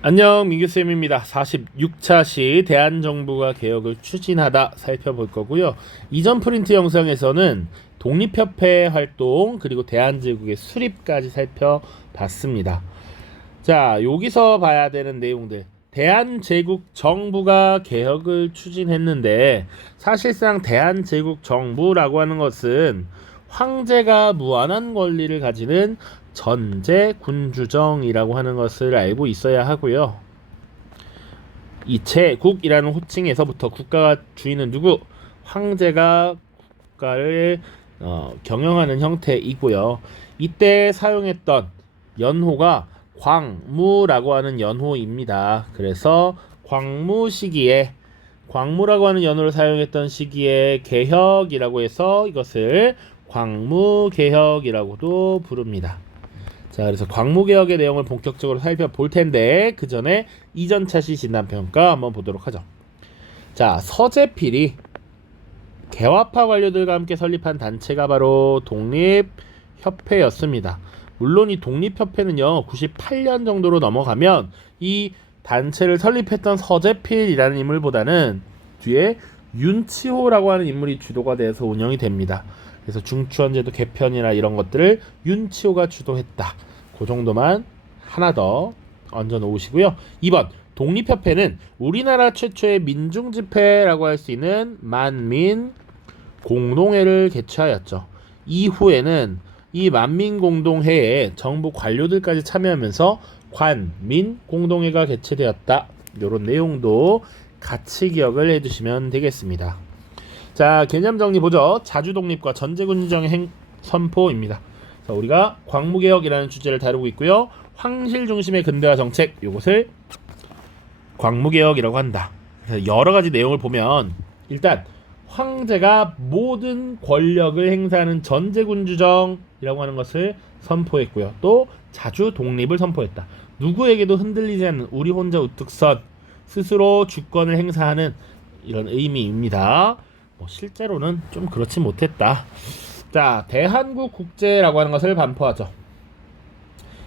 안녕 민규쌤입니다. 46차 시 대한정부가 개혁을 추진하다 살펴볼 거고요. 이전 프린트 영상에서는 독립협회 활동 그리고 대한제국의 수립까지 살펴봤습니다. 자 여기서 봐야 되는 내용들 대한제국 정부가 개혁을 추진했는데 사실상 대한제국 정부라고 하는 것은 황제가 무한한 권리를 가지는 전제 군주정이라고 하는 것을 알고 있어야 하고요. 이 제국이라는 호칭에서부터 국가가 주인은 누구? 황제가 국가를 어, 경영하는 형태이고요. 이때 사용했던 연호가 광무라고 하는 연호입니다. 그래서 광무 시기에 광무라고 하는 연호를 사용했던 시기에 개혁이라고 해서 이것을 광무 개혁이라고도 부릅니다. 자, 그래서 광무개혁의 내용을 본격적으로 살펴볼 텐데 그 전에 이전 차 시 진단 평가 한번 보도록 하죠. 자, 서재필이 개화파 관료들과 함께 설립한 단체가 바로 독립협회였습니다. 물론 이 독립협회는요, 98년 정도로 넘어가면 이 단체를 설립했던 서재필이라는 인물보다는 뒤에 윤치호라고 하는 인물이 주도가 돼서 운영이 됩니다. 그래서 중추원제도 개편이나 이런 것들을 윤치호가 주도했다. 그 정도만 하나 더 얹어 놓으시고요. 2번 독립협회는 우리나라 최초의 민중집회라고 할 수 있는 만민 공동회를 개최하였죠. 이후에는 이 만민 공동회에 정부 관료들까지 참여하면서 관민 공동회가 개최되었다. 이런 내용도 같이 기억을 해두시면 되겠습니다. 자 개념 정리 보죠. 자주 독립과 전제군주정의 행 선포입니다. 자, 우리가 광무개혁이라는 주제를 다루고 있고요. 황실 중심의 근대화 정책 이것을 광무개혁이라고 한다. 여러 가지 내용을 보면 일단 황제가 모든 권력을 행사하는 전제군주정이라고 하는 것을 선포했고요. 또 자주 독립을 선포했다. 누구에게도 흔들리지 않는 우리 혼자 우뚝 선 스스로 주권을 행사하는 이런 의미입니다. 뭐 실제로는 좀 그렇지 못했다. 자, 대한국 국제라고 하는 것을 반포하죠.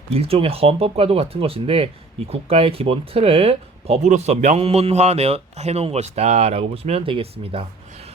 일종의 헌법과도 같은 것인데 이 국가의 기본 틀을 법으로서 명문화 해 놓은 것이다라고 보시면 되겠습니다.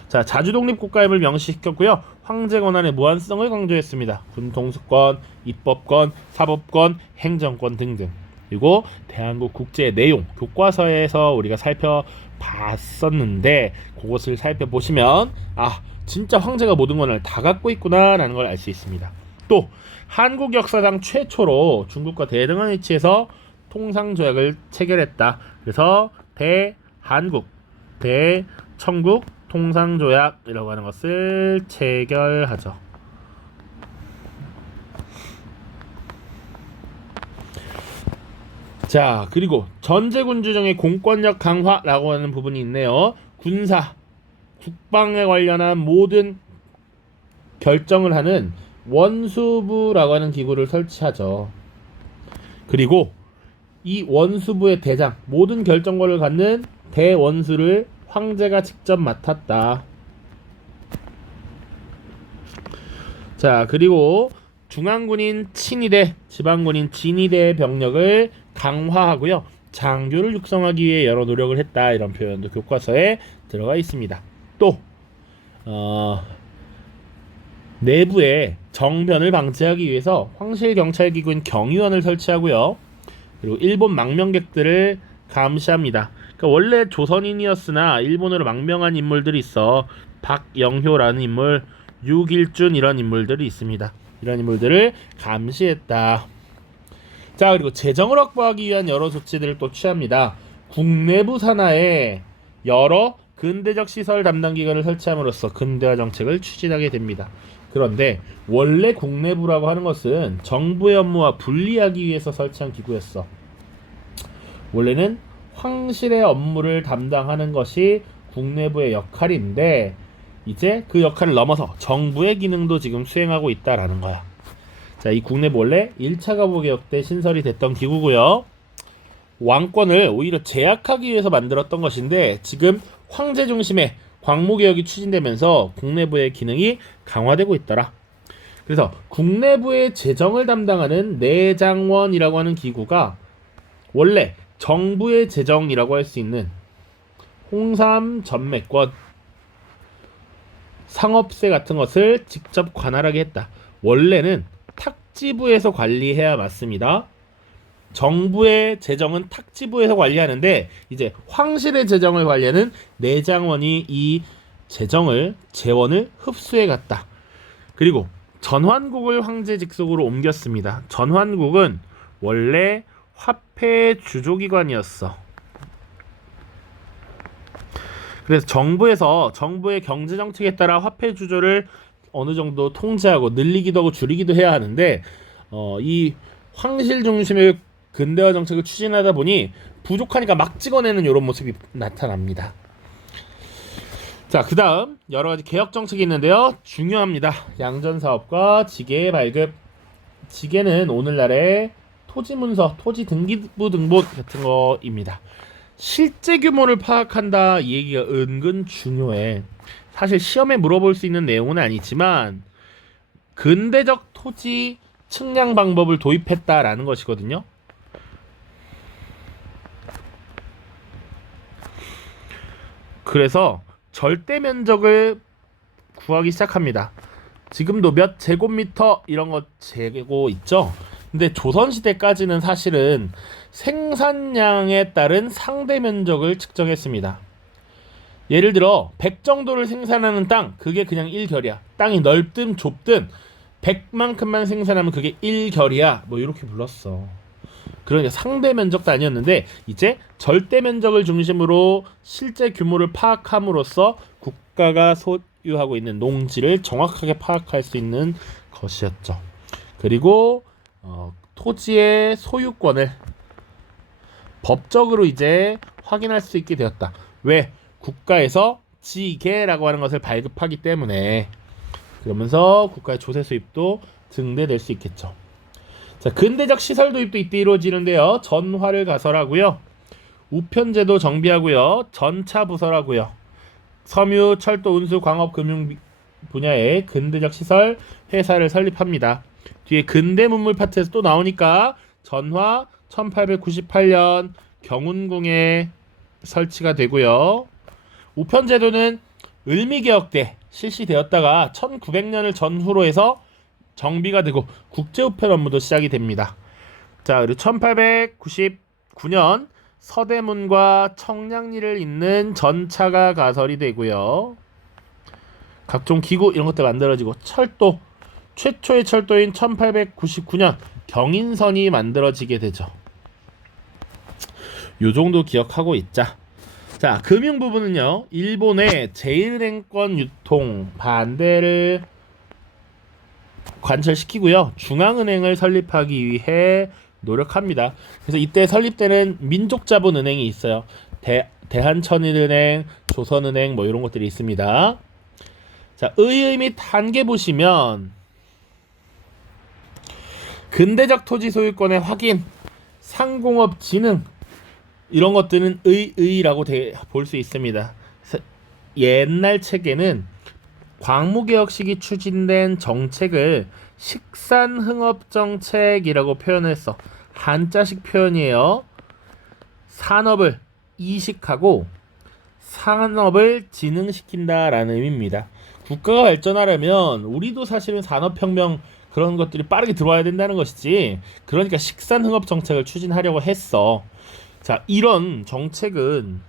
자, 자주독립 국가임을 명시시켰고요. 황제 권한의 무한성을 강조했습니다. 군통수권, 입법권, 사법권, 행정권 등등. 그리고 대한국 국제 내용 교과서에서 우리가 살펴봤었는데 그것을 살펴보시면 아 진짜 황제가 모든 권한을 다 갖고 있구나라는 걸 알 수 있습니다. 또 한국 역사상 최초로 중국과 대등한 위치에서 통상 조약을 체결했다. 그래서 대한국, 대청국 통상 조약이라고 하는 것을 체결하죠. 자, 그리고 전제군 주정의 공권력 강화라고 하는 부분이 있네요. 군사, 국방에 관련한 모든 결정을 하는 원수부라고 하는 기구를 설치하죠. 그리고 이 원수부의 대장, 모든 결정권을 갖는 대원수를 황제가 직접 맡았다. 자, 그리고 중앙군인 친위대, 지방군인 진위대의 병력을 강화하고요. 장교를 육성하기 위해 여러 노력을 했다. 이런 표현도 교과서에 들어가 있습니다. 또 어, 내부에 정변을 방지하기 위해서 황실 경찰 기구인 경위원을 설치하고요. 그리고 일본 망명객들을 감시합니다. 그러니까 원래 조선인이었으나 일본으로 망명한 인물들이 있어 박영효라는 인물, 유길준 이런 인물들이 있습니다. 이런 인물들을 감시했다. 자 그리고 재정을 확보하기 위한 여러 조치들을 또 취합니다. 국내부 산하에 여러 근대적 시설 담당 기관을 설치함으로써 근대화 정책을 추진하게 됩니다. 그런데 원래 국내부라고 하는 것은 정부의 업무와 분리하기 위해서 설치한 기구였어. 원래는 황실의 업무를 담당하는 것이 국내부의 역할인데 이제 그 역할을 넘어서 정부의 기능도 지금 수행하고 있다라는 거야. 자, 이 국내부 원래 1차 가부 개혁 때 신설이 됐던 기구고요. 왕권을 오히려 제약하기 위해서 만들었던 것인데 지금 황제 중심의 광무 개혁이 추진되면서 국내부의 기능이 강화되고 있더라. 그래서 국내부의 재정을 담당하는 내장원이라고 하는 기구가 원래 정부의 재정이라고 할 수 있는 홍삼 전매권 상업세 같은 것을 직접 관할하게 했다. 원래는 탁지부에서 관리해야 맞습니다. 정부의 재정은 탁지부에서 관리하는데 이제 황실의 재정을 관리하는 내장원이 이 재정을 재원을 흡수해 갔다. 그리고 전환국을 황제 직속으로 옮겼습니다. 전환국은 원래 화폐 주조기관이었어. 그래서 정부에서 정부의 경제 정책에 따라 화폐 주조를 어느 정도 통제하고 늘리기도 하고 줄이기도 해야 하는데 어, 이 황실 중심의 근대화 정책을 추진하다 보니 부족하니까 막 찍어내는 이런 모습이 나타납니다. 자, 그 다음 여러 가지 개혁 정책이 있는데요. 중요합니다. 양전 사업과 지계 발급. 지계는 오늘날의 토지 문서, 토지 등기부 등본 같은 거입니다. 실제 규모를 파악한다 이 얘기가 은근 중요해. 사실 시험에 물어볼 수 있는 내용은 아니지만 근대적 토지 측량 방법을 도입했다라는 것이거든요. 그래서 절대 면적을 구하기 시작합니다. 지금도 몇 제곱미터 이런 거 재고 있죠. 근데 조선 시대까지는 사실은 생산량에 따른 상대 면적을 측정했습니다. 예를 들어 100 정도를 생산하는 땅 그게 그냥 1결이야. 땅이 넓든 좁든 100만큼만 생산하면 그게 1결이야. 뭐 이렇게 불렀어. 그러니까 상대 면적도 아니었는데 이제 절대 면적을 중심으로 실제 규모를 파악함으로써 국가가 소유하고 있는 농지를 정확하게 파악할 수 있는 것이었죠. 그리고 어, 토지의 소유권을 법적으로 이제 확인할 수 있게 되었다. 왜? 국가에서 지계라고 하는 것을 발급하기 때문에 그러면서 국가의 조세 수입도 증대될 수 있겠죠. 자, 근대적 시설 도입도 이때 이루어지는데요. 전화를 가설하고요. 우편제도 정비하고요. 전차 부설하고요. 섬유, 철도, 운수, 광업, 금융 분야의 근대적 시설 회사를 설립합니다. 뒤에 근대 문물 파트에서 또 나오니까 전화 1898년 경운궁에 설치가 되고요. 우편 제도는 을미 개혁 때 실시되었다가 1900년을 전후로 해서 정비가 되고 국제 우편 업무도 시작이 됩니다. 자, 그리고 1899년 서대문과 청량리를 잇는 전차가 가설이 되고요. 각종 기구 이런 것들 만들어지고 철도 최초의 철도인 1899년 경인선이 만들어지게 되죠. 요 정도 기억하고 있자. 자, 금융 부분은요. 일본의 제일은행권 유통 반대를 관철시키고요. 중앙은행을 설립하기 위해 노력합니다. 그래서 이때 설립되는 민족자본은행이 있어요. 대, 대한천일은행, 조선은행 뭐 이런 것들이 있습니다. 자, 의의 및 한계 보시면 근대적 토지 소유권의 확인, 상공업 진흥 이런 것들은 의의라고 볼 수 있습니다. 옛날 책에는 광무개혁 시기 추진된 정책을 식산흥업 정책이라고 표현했어. 한자식 표현이에요. 산업을 이식하고 산업을 진흥시킨다라는 의미입니다. 국가가 발전하려면 우리도 사실은 산업혁명 그런 것들이 빠르게 들어와야 된다는 것이지. 그러니까 식산흥업 정책을 추진하려고 했어. 자, 이런 정책은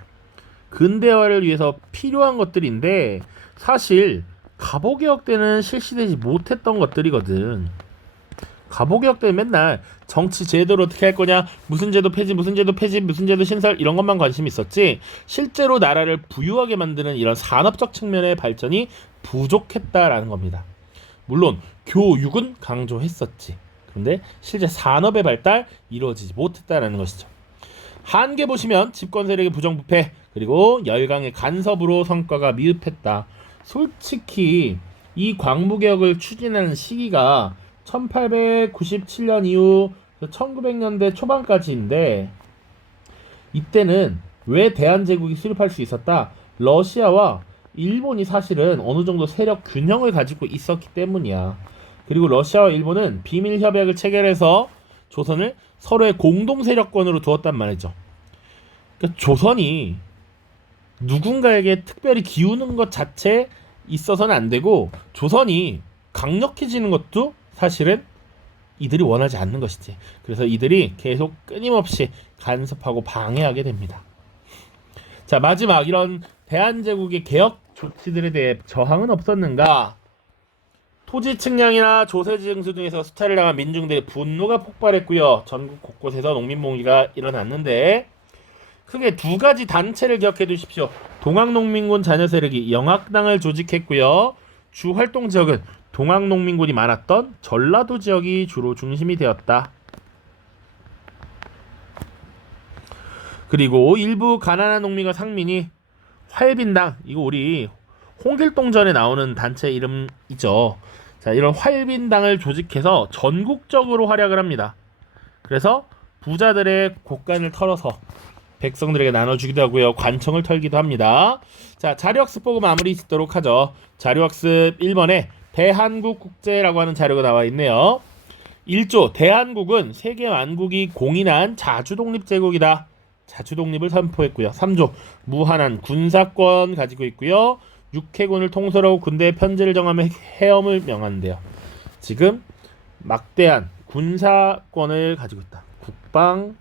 근대화를 위해서 필요한 것들인데 사실 갑오개혁 때는 실시되지 못했던 것들이거든. 갑오개혁 때는 맨날 정치 제도를 어떻게 할 거냐, 무슨 제도 폐지, 무슨 제도 폐지, 무슨 제도 신설 이런 것만 관심이 있었지. 실제로 나라를 부유하게 만드는 이런 산업적 측면의 발전이 부족했다라는 겁니다. 물론 교육은 강조했었지. 그런데 실제 산업의 발달 이루어지지 못했다라는 것이죠. 한계 보시면 집권 세력의 부정부패 그리고 열강의 간섭으로 성과가 미흡했다. 솔직히 이 광무개혁을 추진하는 시기가 1897년 이후 1900년대 초반까지인데 이때는 왜 대한제국이 수립할 수 있었다? 러시아와 일본이 사실은 어느 정도 세력 균형을 가지고 있었기 때문이야. 그리고 러시아와 일본은 비밀 협약을 체결해서 조선을 서로의 공동 세력권으로 두었단 말이죠. 그러니까 조선이 누군가에게 특별히 기우는 것 자체에 있어서는 안 되고 조선이 강력해지는 것도 사실은 이들이 원하지 않는 것이지. 그래서 이들이 계속 끊임없이 간섭하고 방해하게 됩니다. 자 마지막 이런 대한제국의 개혁 조치들에 대해 저항은 없었는가? 토지 측량이나 조세 증수 등에서 수탈을 당한 민중들의 분노가 폭발했고요. 전국 곳곳에서 농민 봉기가 일어났는데 크게 두 가지 단체를 기억해 두십시오. 동학농민군 자녀 세력이 영학당을 조직했고요. 주 활동 지역은 동학농민군이 많았던 전라도 지역이 주로 중심이 되었다. 그리고 일부 가난한 농민과 상민이 활빈당 이거 우리 홍길동전에 나오는 단체 이름이죠. 자 이런 활빈당을 조직해서 전국적으로 활약을 합니다. 그래서 부자들의 곳간을 털어서 백성들에게 나눠주기도 하고요. 관청을 털기도 합니다. 자 자료학습 보고 마무리 짓도록 하죠. 자료학습 1번에 대한국 국제라고 하는 자료가 나와 있네요. 1조 대한국은 세계 만국이 공인한 자주 독립 제국이다. 자주 독립을 선포했고요. 3조 무한한 군사권 가지고 있고요. 육해군을 통솔하고 군대의 편제를 정하며 해엄을 명한대요. 지금 막대한 군사권을 가지고 있다. 국방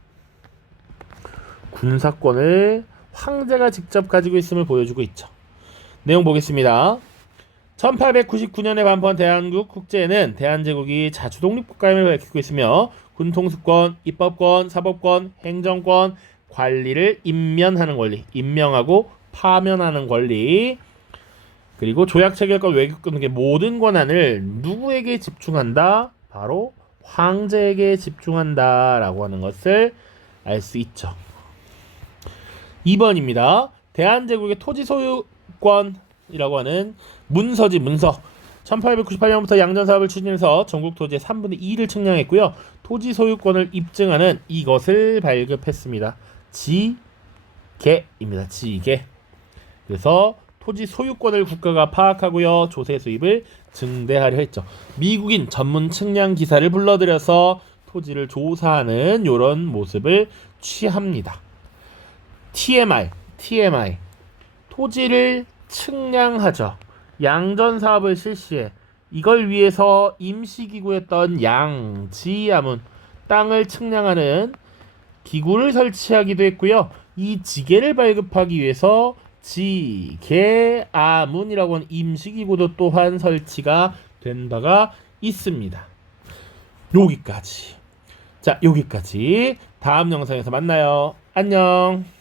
군사권을 황제가 직접 가지고 있음을 보여주고 있죠. 내용 보겠습니다. 1899년에 반포한 대한국 국제에는 대한제국이 자주 독립국가임을 밝히고 있으며 군통수권, 입법권, 사법권, 행정권, 관리를 임면하는 권리, 임명하고 파면하는 권리, 그리고 조약 체결권, 외교권 등의 모든 권한을 누구에게 집중한다? 바로 황제에게 집중한다라고 하는 것을 알 수 있죠. 2번입니다. 대한제국의 토지 소유권이라고 하는 문서지 문서. 1898년부터 양전 사업을 추진해서 전국 토지의 3분의 2를 측량했고요. 토지 소유권을 입증하는 이것을 발급했습니다. 지계입니다. 지계. 그래서 토지 소유권을 국가가 파악하고요. 조세 수입을 증대하려 했죠. 미국인 전문 측량 기사를 불러들여서 토지를 조사하는 이런 모습을 취합니다. TMI, TMI. 토지를 측량하죠. 양전 사업을 실시해 이걸 위해서 임시 기구였던 양지야문 땅을 측량하는 기구를 설치하기도 했고요. 이 지게를 발급하기 위해서 지게 아문이라고 하는 임시기구도 또한 설치가 된 바가 있습니다. 여기까지. 자, 여기까지. 다음 영상에서 만나요. 안녕.